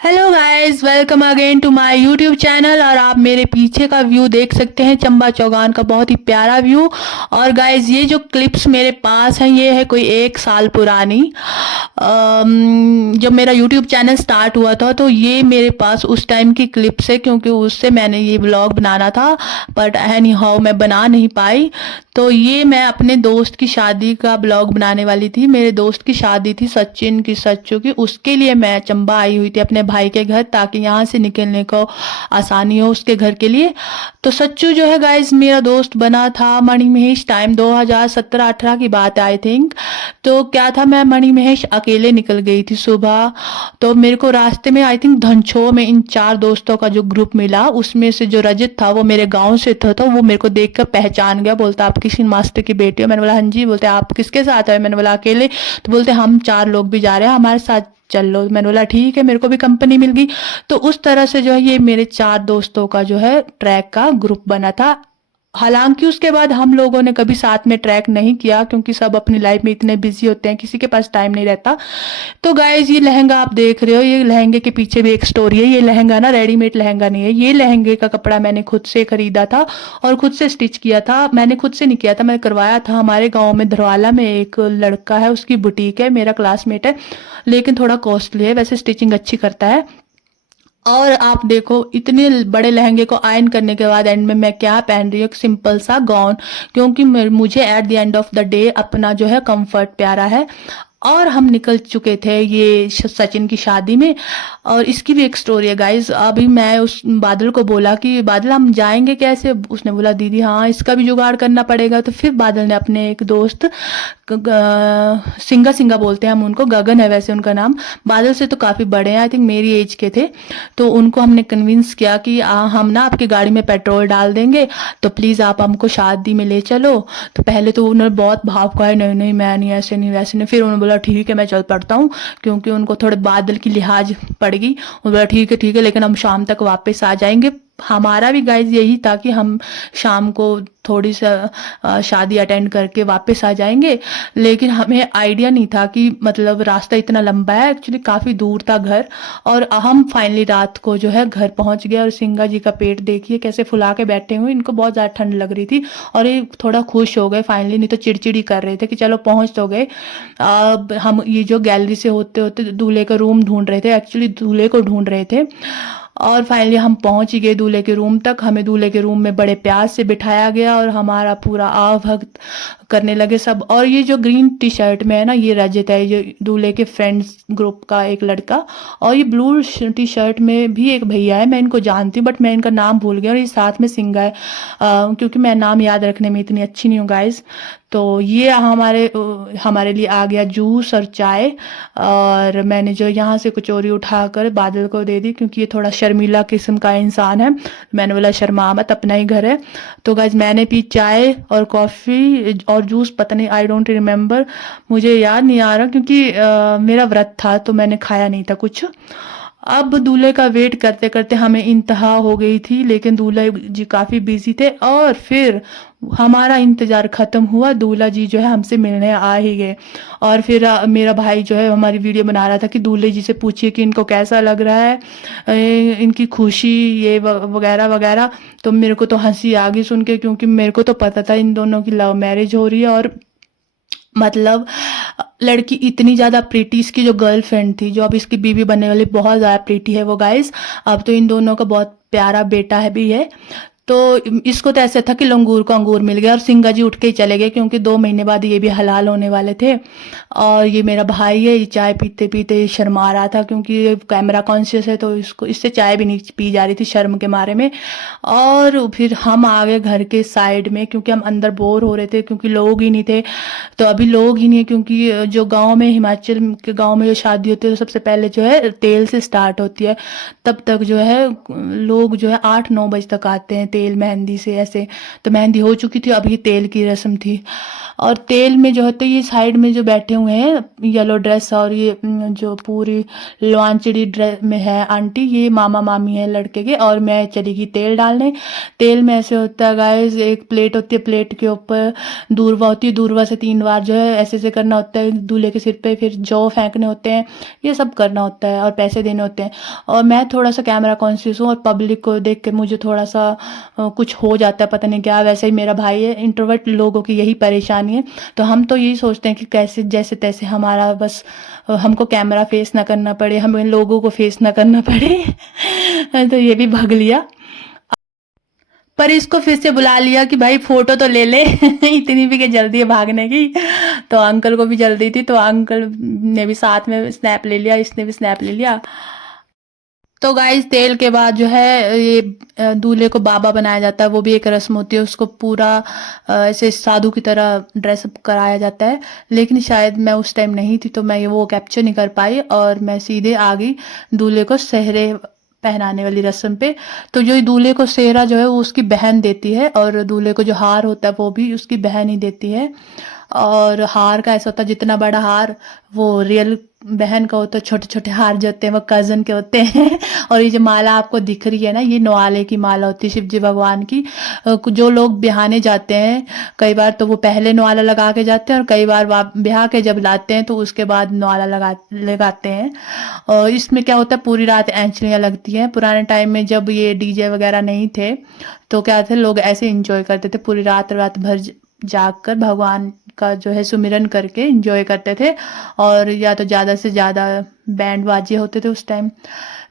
Hello guys, welcome again to my YouTube channel. और आप मेरे पीछे का व्यू देख सकते हैं, चंबा चौगान का बहुत ही प्यारा व्यू। और गाइस, ये जो क्लिप्स मेरे पास हैं ये है कोई 1 साल पुरानी। जब मेरा यूट्यूब चैनल स्टार्ट हुआ था तो ये मेरे पास उस टाइम की क्लिप्स है, क्योंकि उससे मैंने ये ब्लॉग बनाना था, बट एनी हाउ मैं बना नहीं पाई। तो ये मैं अपने दोस्त की शादी का ब्लॉग बनाने वाली थी। मेरे दोस्त की शादी थी सचिन की, सच्चू की। उसके लिए मैं चंबा आई हुई थी अपने भाई के घर, ताकि यहाँ से निकलने को आसानी हो उसके घर के लिए। तो सच्चू जो है गाइस मेरा दोस्त बना था मणि महेश, टाइम 2017-18 की बात है आई थिंक। तो क्या था, मैं मणि महेश अकेले निकल गई थी सुबह। तो मेरे को रास्ते में आई थिंक धनछो में इन 4 दोस्तों का जो ग्रुप मिला, उसमें से जो रजत था वो मेरे गांव से था। तो वो मेरे को देखकर पहचान गया, बोलता आप किसी मास्टर की बेटी हो? मैंने बोला हाँ जी। बोलते आप किसके साथ आए? मैंने बोला अकेले। तो बोलते हम 4 लोग भी जा रहे हैं, हमारे साथ चल लो। मैंने बोला ठीक है, मेरे को भी कंपनी मिल गई। तो उस तरह से जो है ये मेरे 4 दोस्तों का जो है ट्रैक का ग्रुप बना था। हालांकि उसके बाद हम लोगों ने कभी साथ में ट्रैक नहीं किया, क्योंकि सब अपनी लाइफ में इतने बिजी होते हैं, किसी के पास टाइम नहीं रहता। तो गाइज, ये लहंगा आप देख रहे हो, ये लहंगे के पीछे भी एक स्टोरी है। ये लहंगा ना रेडीमेड लहंगा नहीं है, ये लहंगे का कपड़ा मैंने खुद से खरीदा था और खुद से स्टिच किया था। मैंने खुद से नहीं किया था, मैंने करवाया था। हमारे गांव में धरवाला में एक लड़का है, उसकी बुटीक है, मेरा क्लासमेट है, लेकिन थोड़ा कॉस्टली है, वैसे स्टिचिंग अच्छी करता है। और आप देखो, इतने बड़े लहंगे को आयरन करने के बाद एंड में मैं क्या पहन रही हूँ, एक सिंपल सा गाउन। क्योंकि मुझे at the end of the day अपना जो है कंफर्ट प्यारा है। और हम निकल चुके थे ये सचिन की शादी में। और इसकी भी एक स्टोरी है गाइज। अभी मैं उस बादल को बोला कि बादल हम जाएंगे कैसे? उसने बोला दीदी हाँ, इसका भी जुगाड़ करना पड़ेगा। तो फिर बादल ने अपने एक दोस्त सिंगा सिंगा बोलते हैं हम उनको, गगन है वैसे उनका नाम। बादल से तो काफ़ी बड़े हैं, आई थिंक मेरी एज के थे। तो उनको हमने कन्विंस किया कि हम ना आपकी गाड़ी में पेट्रोल डाल देंगे, तो प्लीज़ आप हमको शादी में ले चलो। तो पहले तो उन्होंने बहुत भाव खाया, नहीं नहीं मैं नहीं, ऐसे नहीं वैसे नहीं। फिर उन्होंने बोला ठीक है मैं चल पड़ता हूँ, क्योंकि उनको थोड़े बादल की लिहाज पड़ गई। उन्होंने बोला ठीक है, लेकिन हम शाम तक वापस आ जाएंगे। हमारा भी गाइज यही था कि हम शाम को थोड़ी सा शादी अटेंड करके वापस आ जाएंगे। लेकिन हमें आइडिया नहीं था कि मतलब रास्ता इतना लंबा है, एक्चुअली काफ़ी दूर था घर। और हम फाइनली रात को जो है घर पहुंच गए। और सिंगा जी का पेट देखिए कैसे फुला के बैठे हुए, इनको बहुत ज़्यादा ठंड लग रही थी। और ये थोड़ा खुश हो गए फाइनली, नहीं तो चिड़चिड़ी कर रहे थे कि चलो पहुंच तो गए। अब हम ये जो गैलरी से होते होते दूल्हे का रूम ढूंढ रहे थे, एक्चुअली दूल्हे को ढूंढ रहे थे। और फाइनली हम पहुंच ही गए दूल्हे के रूम तक। हमें दूल्हे के रूम में बड़े प्यार से बिठाया गया और हमारा पूरा आवभगत करने लगे सब। और ये जो ग्रीन टी शर्ट में है ना, ये रजत है, ये दूल्हे के फ्रेंड्स ग्रुप का एक लड़का। और ये ब्लू टी शर्ट में भी एक भैया है, मैं इनको जानती हूँ बट मैं इनका नाम भूल गया। और ये साथ में सिंगा है, क्योंकि मैं नाम याद रखने में इतनी अच्छी नहीं हूँ गाइज। तो ये हमारे लिए आ गया जूस और चाय। और मैंने जो यहाँ से कचौरी उठाकर बादल को दे दी, क्योंकि ये थोड़ा शर्मीला किस्म का इंसान है। मैंने बोला शर्मा मत, अपना ही घर है। तो गाइज मैंने पी चाय और कॉफ़ी और जूस, पता नहीं आई डोंट रिमेम्बर, मुझे याद नहीं आ रहा, क्योंकि मेरा व्रत था तो मैंने खाया नहीं था कुछ। अब दूल्हे का वेट करते करते हमें इंतहा हो गई थी, लेकिन दूल्हा जी काफ़ी बिजी थे। और फिर हमारा इंतज़ार ख़त्म हुआ, दूल्हा जी जो है हमसे मिलने आ ही गए। और फिर मेरा भाई जो है हमारी वीडियो बना रहा था कि दूल्हे जी से पूछिए कि इनको कैसा लग रहा है, इनकी खुशी ये वगैरह वगैरह। तो मेरे को तो हंसी आ गई सुन के, क्योंकि मेरे को तो पता था इन दोनों की लव मैरिज हो रही है। और मतलब लड़की इतनी ज़्यादा प्रीटी, इसकी जो गर्लफ्रेंड थी, जो अब इसकी बीवी बनने वाली, बहुत ज़्यादा प्रीटी है वो गाइस। अब तो इन दोनों का बहुत प्यारा बेटा है भी है। तो इसको तो ऐसे था कि लंगूर को अंगूर मिल गया। और सिंगा जी उठ के ही चले गए, क्योंकि 2 महीने बाद ये भी हलाल होने वाले थे। और ये मेरा भाई है, ये चाय पीते पीते शर्मा रहा था, क्योंकि ये कैमरा कॉन्शियस है, तो इसको इससे चाय भी नहीं पी जा रही थी शर्म के मारे में। और फिर हम आ गए घर के साइड में, क्योंकि हम अंदर बोर हो रहे थे, क्योंकि लोग ही नहीं थे। तो अभी लोग ही नहीं है, क्योंकि जो गांव में, हिमाचल के गांव में जो शादी होती है तो सबसे पहले जो है तेल से स्टार्ट होती है। तब तक जो है लोग जो है 8-9 बजे तक आते हैं तेल तेल मेहंदी से ऐसे। तो मेहंदी हो चुकी थी, अब ये तेल की रस्म थी। और तेल में जो होते ये साइड में जो बैठे हुए हैं येलो ड्रेस और ये जो पूरी लॉन्चड़ी ड्रेस में है आंटी, ये मामा मामी है लड़के के। और मैं चली गई तेल डालने। तेल में ऐसे होता है गाइस, एक प्लेट होती है, प्लेट के ऊपर दूरवा होती है, दूरवा से 3 बार जो है ऐसे ऐसे करना होता है दूल्हे के सिर पे, फिर जौ फेंकने होते हैं, ये सब करना होता है और पैसे देने होते हैं। और मैं थोड़ा सा कैमरा कॉन्शियस हूँ और पब्लिक को देख के मुझे थोड़ा सा कुछ हो जाता है, पता नहीं क्या। वैसे ही मेरा भाई है, इंट्रोवर्ट लोगों की यही परेशानी है। तो हम तो यही सोचते हैं कि कैसे जैसे तैसे हमारा बस हमको कैमरा फेस ना करना पड़े, हमें लोगों को फेस ना करना पड़े। तो ये भी भाग लिया, पर इसको फिर से बुला लिया कि भाई फोटो तो ले ले। इतनी भी क्या जल्दी है भागने की। तो अंकल को भी जल्दी थी, तो अंकल ने भी साथ में स्नैप ले लिया, इसने भी स्नैप ले लिया। तो गाइस तेल के बाद जो है ये दूल्हे को बाबा बनाया जाता है, वो भी एक रस्म होती है। उसको पूरा ऐसे साधु की तरह ड्रेसअप कराया जाता है। लेकिन शायद मैं उस टाइम नहीं थी तो मैं ये वो कैप्चर नहीं कर पाई, और मैं सीधे आ गई दूल्हे को सेहरे पहनाने वाली रस्म पे। तो जो दूल्हे को सेहरा जो है वो उसकी बहन देती है, और दूल्हे को जो हार होता है वो भी उसकी बहन ही देती है। और हार का ऐसा होता है जितना बड़ा हार वो रियल बहन का होता है, छोटे छोटे हार जो होते हैं वो कजन के होते हैं। और ये जो माला आपको दिख रही है ना, ये नवाले की माला होती है शिव जी भगवान की। जो लोग बिहाने जाते हैं कई बार तो वो पहले नवाला लगा के जाते हैं, और कई बार ब्याह के जब लाते हैं तो उसके बाद नवाला लगाते हैं। और इसमें क्या होता है, पूरी रात एंचलियाँ लगती हैं। पुराने टाइम में जब ये डीजे वगैरह नहीं थे तो क्या थे, लोग ऐसे इंजॉय करते थे, पूरी रात रात भर जाग कर भगवान का जो है सुमिरन करके एंजॉय करते थे। और या तो ज़्यादा से ज़्यादा बैंड बाजे होते थे उस टाइम।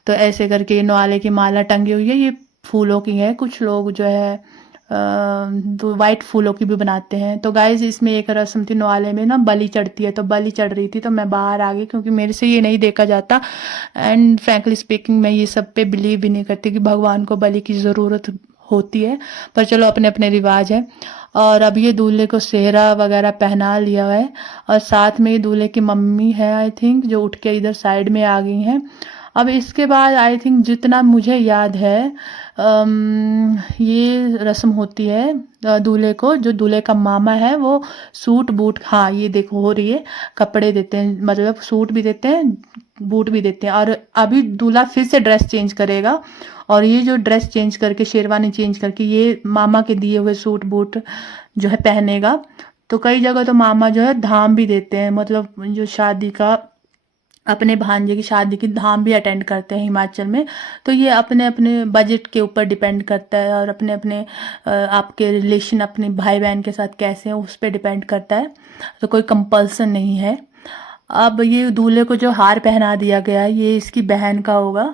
तो ऐसे करके ये नवाले की माला टंगी हुई है, ये फूलों की है। कुछ लोग जो है तो वाइट फूलों की भी बनाते हैं। तो गाइज इसमें एक रस्म थी, नवाले में ना बलि चढ़ती है, तो बलि चढ़ रही थी तो मैं बाहर आ गई क्योंकि मेरे से ये नहीं देखा जाता। एंड फ्रैंकली स्पीकिंग मैं ये सब पे बिलीव भी नहीं करती कि भगवान को बलि की ज़रूरत होती है, पर चलो अपने अपने रिवाज है। और अब ये दूल्हे को सेहरा वगैरह पहना लिया है, और साथ में ये दूल्हे की मम्मी है आई थिंक, जो उठ के इधर साइड में आ गई हैं। अब इसके बाद आई थिंक जितना मुझे याद है ये रस्म होती है दूल्हे को, जो दूल्हे का मामा है वो सूट बूट, हाँ ये देखो हो रही है, कपड़े देते हैं, मतलब सूट भी देते हैं बूट भी देते हैं। और अभी दूल्हा फिर से ड्रेस चेंज करेगा, और ये जो ड्रेस चेंज करके शेरवानी चेंज करके ये मामा के दिए हुए सूट बूट जो है पहनेगा। तो कई जगह तो मामा जो है धाम भी देते हैं, मतलब जो शादी का अपने भांजे की शादी की धाम भी अटेंड करते हैं हिमाचल में। तो ये अपने अपने बजट के ऊपर डिपेंड करता है, और अपने अपने आपके रिलेशन अपने भाई बहन के साथ कैसे हैं उस पर डिपेंड करता है। तो कोई कंपल्सन नहीं है। अब ये दूल्हे को जो हार पहना दिया गया है ये इसकी बहन का होगा।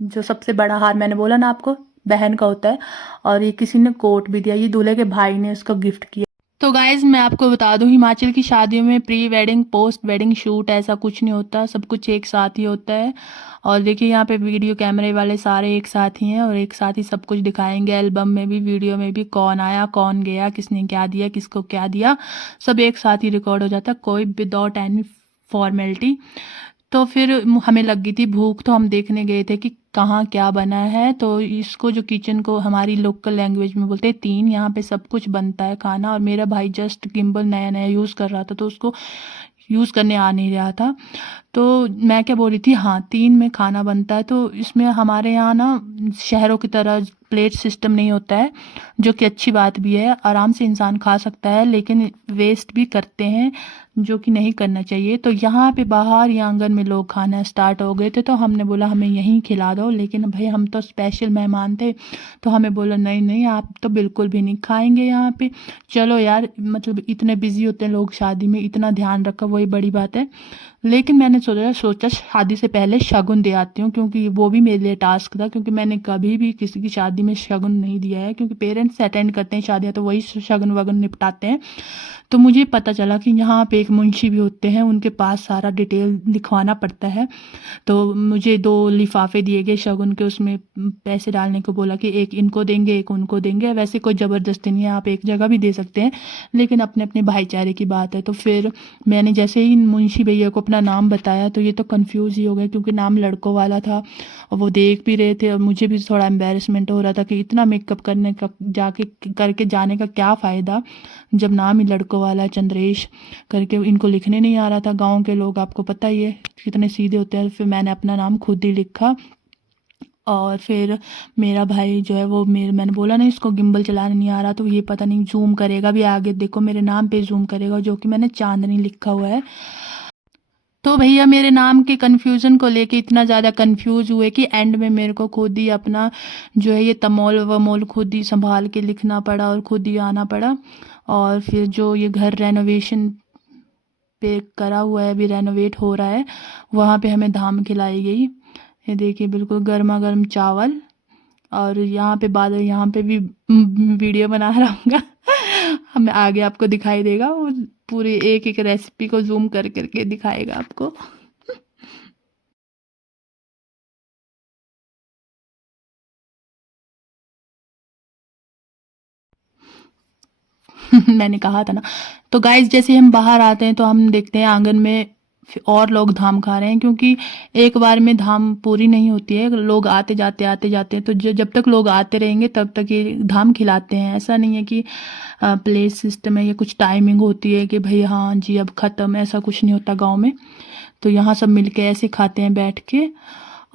जो सबसे बड़ा हार मैंने बोला ना आपको, बहन का होता है। और ये किसी ने कोट भी दिया, ये दूल्हे के भाई ने उसको गिफ्ट किया। तो गाइज मैं आपको बता दूं, हिमाचल की शादियों में pre wedding post wedding shoot ऐसा कुछ नहीं होता, सब कुछ एक साथ ही होता है। और देखिए यहाँ पे वीडियो कैमरे वाले सारे एक साथ ही हैं, और एक साथ ही सब कुछ दिखाएंगे, एल्बम में भी वीडियो में भी, कौन आया कौन गया, किसने क्या दिया किसको क्या दिया, सब एक साथ ही रिकॉर्ड हो जाता है, कोई विदाउट एनी फॉर्मेलिटी। तो फिर हमें लग गई थी भूख, तो हम देखने गए थे कि कहाँ क्या बना है। तो इसको जो किचन को हमारी लोकल लैंग्वेज में बोलते हैं तीन, यहाँ पे सब कुछ बनता है खाना। और मेरा भाई जस्ट गिम्बल नया नया यूज़ कर रहा था तो उसको यूज़ करने आ नहीं रहा था। तो मैं क्या बोल रही थी, हाँ 3 में खाना बनता है। तो इसमें हमारे यहाँ ना शहरों की तरह प्लेट सिस्टम नहीं होता है, जो कि अच्छी बात भी है, आराम से इंसान खा सकता है, लेकिन वेस्ट भी करते हैं जो कि नहीं करना चाहिए। तो यहाँ पे बाहर या आंगन में लोग खाना स्टार्ट हो गए थे, तो हमने बोला हमें यहीं खिला दो। लेकिन भाई हम तो स्पेशल मेहमान थे, तो हमें बोला नहीं नहीं आप तो बिल्कुल भी नहीं खाएंगे यहाँ पे। चलो यार, मतलब इतने बिजी होते हैं लोग शादी में, इतना ध्यान रखा वही बड़ी बात है। लेकिन मैंने सोचा शादी से पहले शगुन दे आती हूँ, क्योंकि वो भी मेरे लिए टास्क था, क्योंकि मैंने कभी भी किसी की शादी में शगुन नहीं दिया है, क्योंकि पेरेंट्स अटेंड करते हैं शादियाँ तो वही शगुन वगन निपटाते हैं। तो मुझे पता चला कि यहाँ पे एक मुंशी भी होते हैं, उनके पास सारा डिटेल लिखवाना पड़ता है। तो मुझे 2 लिफाफे दिए गए शगुन के, उसमें पैसे डालने को बोला कि एक इनको देंगे एक उनको देंगे। वैसे कोई ज़बरदस्ती नहीं है, आप एक जगह भी दे सकते हैं, लेकिन अपने अपने भाईचारे की बात है। तो फिर मैंने जैसे ही मुंशी भैया को अपना नाम बताया बताया तो ये तो कंफ्यूज ही हो गए, क्योंकि नाम लड़कों वाला था और वो देख भी रहे थे और मुझे भी थोड़ा एम्बेरसमेंट हो रहा था कि इतना मेकअप करने का जाके करके जाने का क्या फ़ायदा जब नाम ही लड़कों वाला है, चंद्रेश करके। इनको लिखने नहीं आ रहा था। गाँव के लोग आपको पता ही है कितने सीधे होते हैं। फिर मैंने अपना नाम खुद ही लिखा और फिर मेरा भाई जो है वो मैंने बोला ना इसको गिम्बल चलाने नहीं आ रहा, तो ये पता नहीं जूम करेगा भी आगे, देखो मेरे नाम पे जूम करेगा, जो कि मैंने चांदनी लिखा हुआ है। तो भैया मेरे नाम के कन्फ्यूज़न को लेके इतना ज़्यादा कन्फ्यूज़ हुए कि एंड में मेरे को खुद ही अपना जो है ये तमोल वमोल खुद ही संभाल के लिखना पड़ा और खुद ही आना पड़ा। और फिर जो ये घर रेनोवेशन पे करा हुआ है, अभी रेनोवेट हो रहा है, वहाँ पे हमें धाम खिलाई गई। ये देखिए बिल्कुल गर्मा गर्म चावल, और यहाँ पे बादल, यहाँ पे भी वीडियो बना रहा हूँगा हमें आगे आपको दिखाई देगा, वो पूरी एक एक रेसिपी को जूम कर करके दिखाएगा आपको मैंने कहा था ना। तो गाइस जैसे हम बाहर आते हैं तो हम देखते हैं आंगन में और लोग धाम खा रहे हैं, क्योंकि एक बार में धाम पूरी नहीं होती है, लोग आते जाते हैं, तो जब तक लोग आते रहेंगे तब तक ये धाम खिलाते हैं। ऐसा नहीं है कि प्लेस सिस्टम है या कुछ टाइमिंग होती है कि भाई हाँ जी अब ख़त्म, ऐसा कुछ नहीं होता गांव में। तो यहाँ सब मिलके ऐसे खाते हैं बैठ के।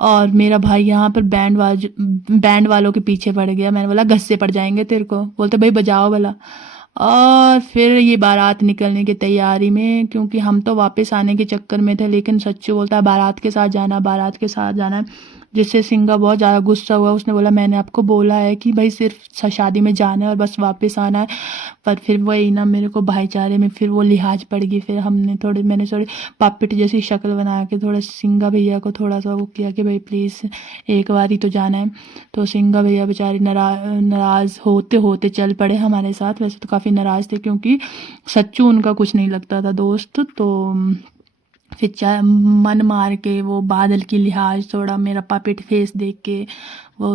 और मेरा भाई यहाँ पर बैंड वालों के पीछे पड़ गया। मैंने बोला गस्से पड़ जाएंगे तेरे को, बोलते भाई बजाओ भला। और फिर ये बारात निकलने की तैयारी में, क्योंकि हम तो वापस आने के चक्कर में थे, लेकिन सच्चू बोलता है बारात के साथ जाना, बारात के साथ जाना है। जिससे सिंगा बहुत ज़्यादा गुस्सा हुआ, उसने बोला मैंने आपको बोला है कि भाई सिर्फ शादी में जाना है और बस वापस आना है। पर फिर वही ना, मेरे को भाईचारे में फिर वो लिहाज पड़ गई। फिर मैंने थोड़ी पापिट जैसी शक्ल बना के थोड़ा सिंगा भैया को थोड़ा सा वो किया कि भाई प्लीज़ एक बार ही तो जाना है। तो सिंगा भैया बेचारे नाराज़ होते होते चल पड़े हमारे साथ। वैसे तो काफ़ी नाराज़ थे, क्योंकि सच्चू उनका कुछ नहीं लगता था दोस्त। तो फिर मन मार के वो बादल की लिहाज थोड़ा मेरा पापिट फेस देख के वो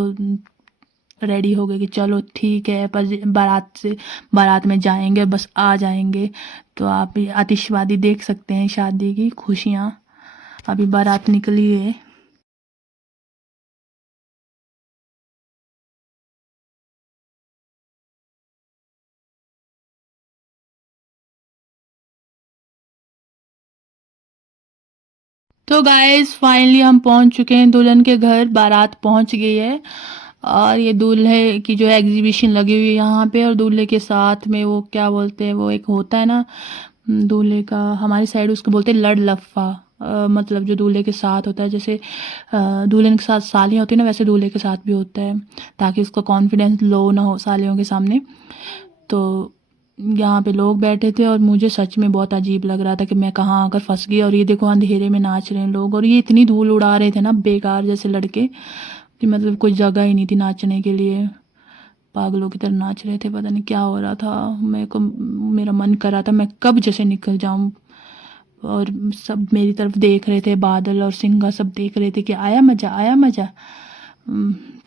रेडी हो गए कि चलो ठीक है, पर बारात में जाएंगे, बस आ जाएंगे। तो आप ये आतिशबाजी देख सकते हैं, शादी की खुशियाँ, अभी बारात निकली है। तो गाइस फाइनली हम पहुंच चुके हैं दुल्हन के घर, बारात पहुंच गई है। और ये दूल्हे की जो एग्जीबिशन लगी हुई है यहाँ पे, और दूल्हे के साथ में वो क्या बोलते हैं, वो एक होता है ना दूल्हे का, हमारी साइड उसको बोलते हैं लड़ लफ़ा। मतलब जो दूल्हे के साथ होता है, जैसे दुल्हन के साथ सालियाँ होती है ना, वैसे दूल्हे के साथ भी होता है, ताकि उसका कॉन्फिडेंस लो ना हो सालियों के सामने। तो यहाँ पे लोग बैठे थे और मुझे सच में बहुत अजीब लग रहा था कि मैं कहाँ आकर फंस गई। और ये देखो अंधेरे में नाच रहे हैं लोग, और ये इतनी धूल उड़ा रहे थे ना बेकार जैसे लड़के, कि मतलब कोई जगह ही नहीं थी नाचने के लिए। पागलों की तरह नाच रहे थे, पता नहीं क्या हो रहा था। मेरा मन कर रहा था मैं कब जैसे निकल जाऊं। और सब मेरी तरफ देख रहे थे, बादल और सिंगा सब देख रहे थे कि आया मज़ा, आया मज़ा।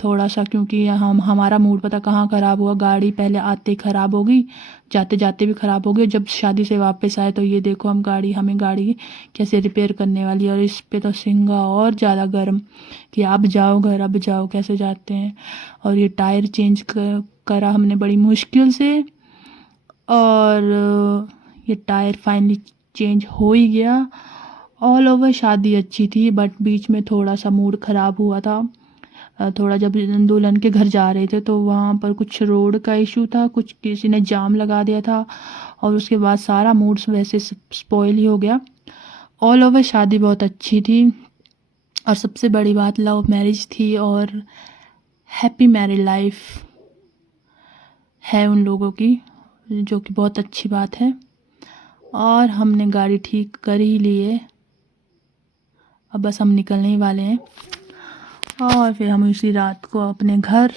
थोड़ा सा, क्योंकि हमारा मूड पता कहाँ ख़राब हुआ, गाड़ी पहले आते ही ख़राब हो गई, जाते जाते भी ख़राब हो गई। जब शादी से वापस आए तो ये देखो हमें गाड़ी कैसे रिपेयर करने वाली है। और इस पे तो सिंगा और ज़्यादा गर्म कि अब जाओ घर, अब जाओ, कैसे जाते हैं। और ये टायर चेंज करा हमने बड़ी मुश्किल से, और ये टायर फाइनली चेंज हो ही गया। ऑल ओवर शादी अच्छी थी, बट बीच में थोड़ा सा मूड ख़राब हुआ था। थोड़ा जब दुल्हन के घर जा रहे थे तो वहाँ पर कुछ रोड का इशू था, कुछ किसी ने जाम लगा दिया था, और उसके बाद सारा मूड वैसे स्पॉइल ही हो गया। ऑल ओवर शादी बहुत अच्छी थी, और सबसे बड़ी बात लव मैरिज थी, और हैप्पी मैरिड लाइफ है उन लोगों की, जो कि बहुत अच्छी बात है। और हमने गाड़ी ठीक कर ही ली है, अब बस हम निकलने ही वाले हैं। और फिर हम उसी रात को अपने घर,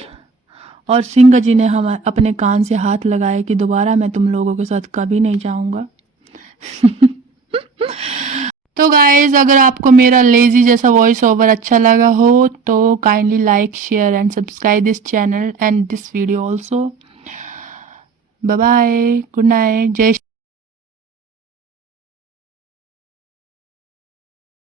और सिंह जी ने हम अपने कान से हाथ लगाए कि दोबारा मैं तुम लोगों के साथ कभी नहीं जाऊंगा। तो गाइज अगर आपको मेरा लेजी जैसा वॉइस ओवर अच्छा लगा हो तो kindly like, share and subscribe this channel and this video also. Bye bye, good night, जय